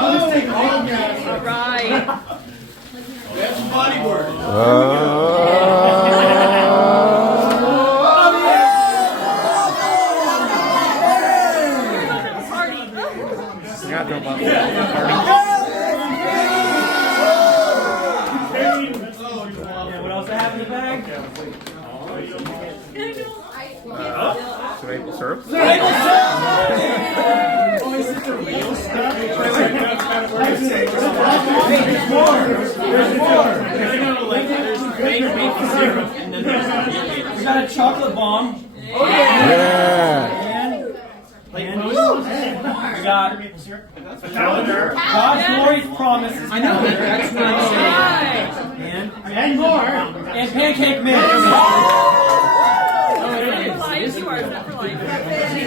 I'll just take all of that. All right. That's some body work. What else I have in the bag? Should I serve? We got a chocolate bomb. Yeah. And we got God's glorious promises. I know. That's nice. And more. And pancake mix.